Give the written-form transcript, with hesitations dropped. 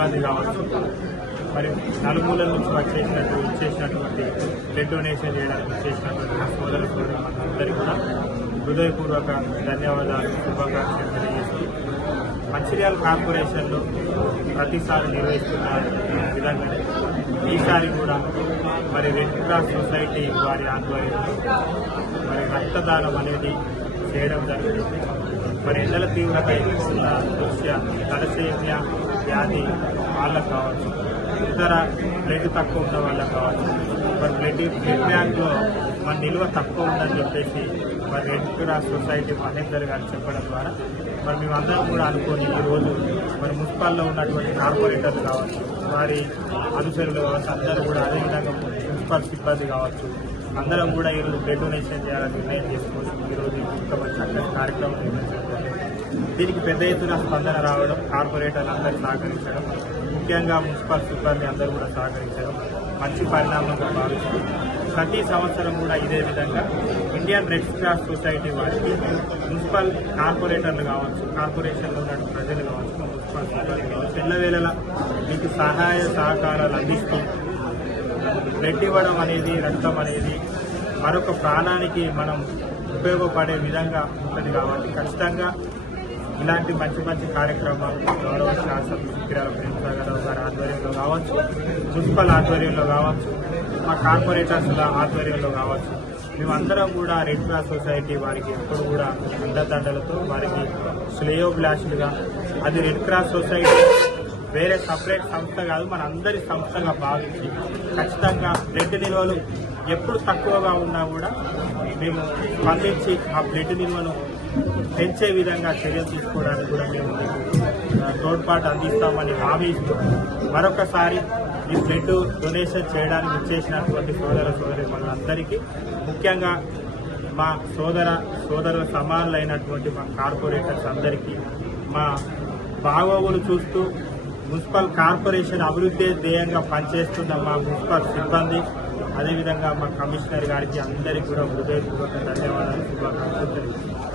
సిబ్బంది కావచ్చు, మరి నలుమూలల నుంచి ఇచ్చేసినటువంటి బ్లడ్ డొనేషన్ చేయడానికి ఇచ్చేసినటువంటి మా సోదర సోదరులందరికీ కూడా హృదయపూర్వక ధన్యవాదాలు, శుభాకాంక్షలు తెలియజేస్తూ మంచిర్యాల కార్పొరేషన్లో ప్రతిసారి నిర్వహిస్తున్న విధంగానే ఈసారి కూడా మరి రెడ్ క్రాస్ సొసైటీ వారి ఆధ్వర్యంలో మరి రక్తదానం అనేది చేయడం జరుగుతుంది. మరి ఎండల తీవ్రత ఎదుర్కొన్న దృష్ట్యా తలసేమియా వ్యాధి వాళ్ళకు కావచ్చు, ఇతర బ్లడ్ తక్కువ ఉన్న వాళ్ళకు కావచ్చు, మరి బ్లడ్ బ్యాంక్లో మన నిల్వ తక్కువ ఉందని చెప్పేసి మరి రెడ్ క్రాస్ సొసైటీ మహేందర్ గారు చెప్పడం ద్వారా మరి మేమందరం కూడా అనుకోని ఈరోజు మరి మున్సిపాల్లో ఉన్నటువంటి కార్పొరేటర్లు కావచ్చు, వారి అనుచరులు కావచ్చు, అందరూ కూడా అదేవిధంగా మున్సిపల్ సిబ్బంది కావచ్చు, అందరం కూడా ఈరోజు బ్లడ్ డొనేషన్ చేయాలని నిర్ణయం చేసుకోవచ్చు. ఈరోజు ఇంత మంచి చక్కటి కార్యక్రమం నిర్వహించడం, దీనికి పెద్ద ఎత్తున స్పందన రావడం, కార్పొరేటర్లు అందరూ సహకరించడం, ముఖ్యంగా మున్సిపల్ సిబ్బంది అందరూ కూడా సహకరించడం మంచి పరిణామంగా భావిస్తూ ప్రతి సంవత్సరం కూడా ఇదే విధంగా ఇండియన్ రెడ్ క్రాస్ సొసైటీ వారికి మున్సిపల్ కార్పొరేటర్లు కావచ్చు, కార్పొరేషన్లో ఉన్న ప్రజలు కావచ్చు, మున్సిపల్ సిబ్బంది కావచ్చు, ఎల్లవేళలా మీకు సహాయ సహకారాలు అందిస్తూ బ్లడ్ ఇవ్వడం అనేది, రక్తం అనేది మరొక ప్రాణానికి మనం ఉపయోగపడే విధంగా ఉంటుంది. కాబట్టి ఖచ్చితంగా ఇలాంటి మంచి మంచి కార్యక్రమాలు గౌరవ శాసన సిక్కిరాల ప్రేమసాగరరావు గారి ఆధ్వర్యంలో కావచ్చు, మున్సిపల్ ఆధ్వర్యంలో కావచ్చు, మా కార్పొరేటర్స్ల ఆధ్వర్యంలో కావచ్చు, మేమందరం కూడా రెడ్ క్రాస్ సొసైటీ వారికి ఎప్పుడు కూడా అండదండలతో వారికి శ్రేయోభిలాషులుగా, అది రెడ్ క్రాస్ సొసైటీ వేరే సపరేట్ సంస్థ కాదు, మన అందరి సంస్థగా భావించి ఖచ్చితంగా బ్లడ్ నిల్వలు ఎప్పుడు తక్కువగా ఉన్నా కూడా మేము స్పందించి ఆ బ్లడ్ నిల్వను పెంచే విధంగా చర్యలు తీసుకోవడానికి కూడా మేము తోడ్పాటు అందిస్తామని హామీ ఇస్తూ మరొకసారి ఈ బ్లడ్ డొనేషన్ చేయడానికి ఇచ్చేసినటువంటి సోదరి మనందరికీ, ముఖ్యంగా మా సోదరుల సమానులైనటువంటి మా కార్పొరేటర్స్ అందరికీ మా బాగోగులు చూస్తూ మున్సిపల్ కార్పొరేషన్ అభివృద్ధి ధ్యేయంగా పనిచేస్తున్న మా మున్సిపల్ సిబ్బంది, అదేవిధంగా మా కమిషనర్ గారికి అందరికీ కూడా హృదయపూర్వక ధన్యవాదాలు, శుభాకాంక్షలు తెలియజేస్తున్నాను.